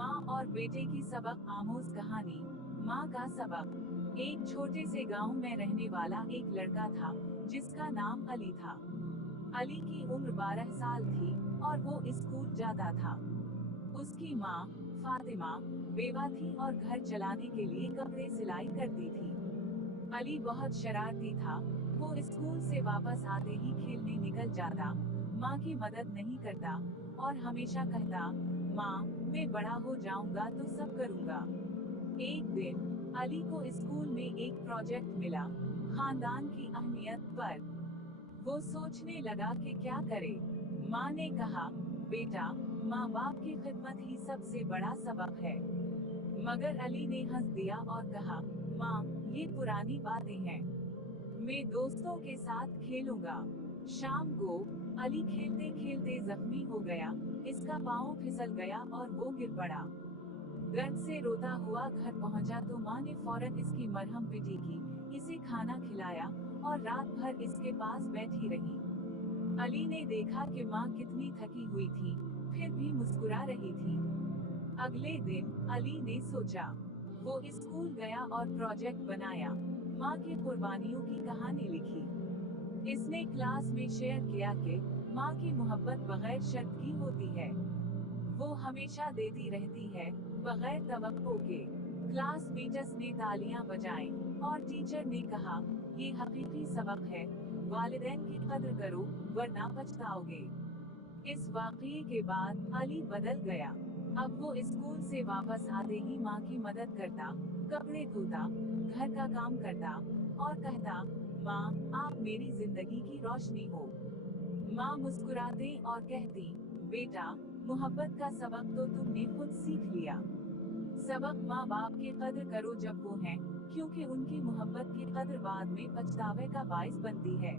माँ और बेटे की सबक आमोज कहानी। माँ का सबक। एक छोटे से गांव में रहने वाला एक लड़का था जिसका नाम अली था। अली की उम्र 12 साल थी और वो स्कूल जाता था। उसकी माँ फातिमा बेवा थी और घर चलाने के लिए कपड़े सिलाई करती थी। अली बहुत शरारती था। वो स्कूल से वापस आते ही खेलने निकल जाता, माँ की मदद नहीं करता और हमेशा कहता, माँ मैं बड़ा हो जाऊंगा तो सब करूंगा। एक दिन अली को स्कूल में एक प्रोजेक्ट मिला, खानदान की अहमियत पर। वो सोचने लगा कि क्या करे। माँ ने कहा, बेटा माँ बाप की खिदमत ही सबसे बड़ा सबक है। मगर अली ने हंस दिया और कहा, माँ ये पुरानी बातें हैं, मैं दोस्तों के साथ खेलूंगा। शाम को अली खेलते खेलते जख्मी हो गया, इसका पाँव फिसल गया और वो गिर पड़ा। दर्द से रोता हुआ घर पहुंचा तो माँ ने फौरन इसकी मरहम पिटी की, इसे खाना खिलाया और रात भर इसके पास बैठी रही। अली ने देखा कि माँ कितनी थकी हुई थी, फिर भी मुस्कुरा रही थी। अगले दिन अली ने सोचा, वो स्कूल गया और प्रोजेक्ट बनाया, माँ की कुर्बानियों की कहानी लिखी। इसने क्लास में शेयर किया कि माँ की मोहब्बत बगैर शर्त की होती है, वो हमेशा देती रहती है बगैर तवक्को के। क्लासमेट्स ने तालियां बजाई और टीचर ने कहा, ये हकीकी सबक है, वालिदैन की कद्र करो वरना पछताओगे। इस वाक़ये के बाद अली बदल गया। अब वो स्कूल से वापस आते ही माँ की मदद करता, कपड़े धोता, घर का काम करता और कहता, माँ आप मेरी जिंदगी की रोशनी हो। माँ मुस्कुराते और कहती, बेटा मोहब्बत का सबक तो तुमने खुद सीख लिया। सबक माँ बाप की कद्र करो जब वो हैं, क्योंकि उनकी मोहब्बत की कद्र बाद में पछतावे का बाइस बनती है।